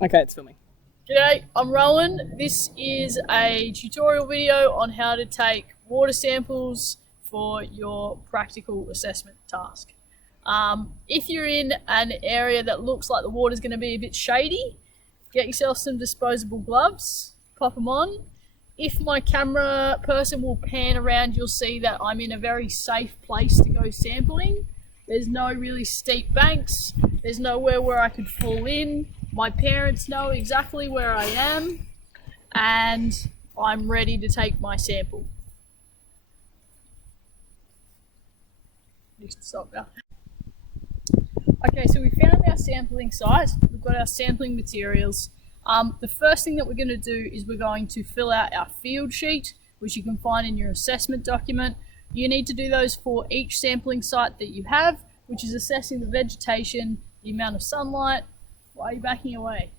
Okay, it's filming. G'day, I'm Rowan. This is a tutorial video on how to take water samples for your practical assessment task. If you're in an area that looks like the water's going to be a bit shady, get yourself some disposable gloves, pop them on. If my camera person will pan around, you'll see that I'm in a very safe place to go sampling. There's no really steep banks, there's nowhere where I could fall in. My parents know exactly where I am, and I'm ready to take my sample. Just stop now. Okay, so we found our sampling site. We've got our sampling materials. The first thing that we're going to do is we're going to fill out our field sheet, which you can find in your assessment document. You need to do those for each sampling site that you have, which is assessing the vegetation, the amount of sunlight. Why are you backing away?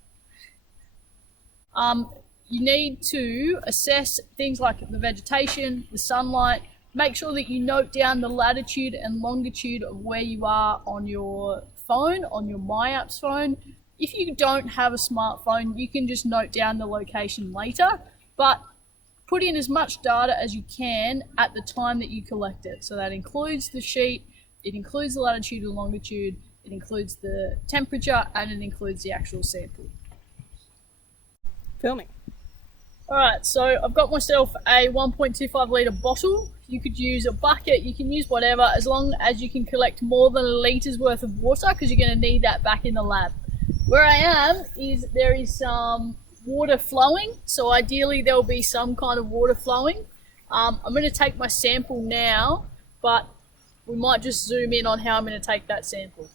You need to assess things like the vegetation, the sunlight. Make sure that you note down the latitude and longitude of where you are on your phone, on your MyApps phone. If you don't have a smartphone, you can just note down the location later, but put in as much data as you can at the time that you collect it. So that includes the sheet, it includes the latitude and longitude, it includes the temperature, and it includes the actual sample. Filming. Alright, so I've got myself a 1.25 litre bottle. You could use a bucket, you can use whatever, as long as you can collect more than a litre's worth of water, because you're going to need that back in the lab. Where I am is there is some water flowing, so ideally there will be some kind of water flowing. I'm going to take my sample now, but we might just zoom in on how I'm going to take that sample.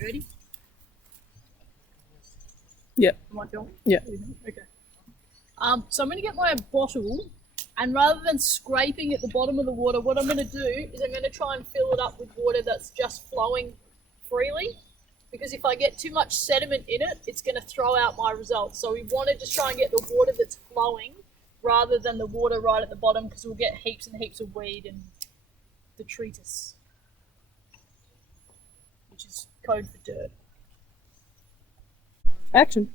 Ready? Yep. Am I filming? Yeah. Okay. So I'm going to get my bottle, and rather than scraping at the bottom of the water, what I'm going to do is I'm going to try and fill it up with water that's just flowing freely, because if I get too much sediment in it, it's going to throw out my results. So we want to just try and get the water that's flowing rather than the water right at the bottom, because we'll get heaps and heaps of weed and detritus, which is code for dirt. Action.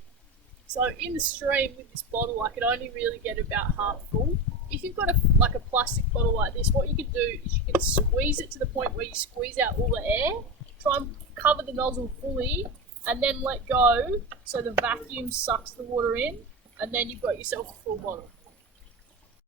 So in the stream with this bottle, I could only really get about half full. If you've got a plastic bottle like this, what you can do is you can squeeze it to the point where you squeeze out all the air, try and cover the nozzle fully, and then let go so the vacuum sucks the water in, and then you've got yourself a full bottle.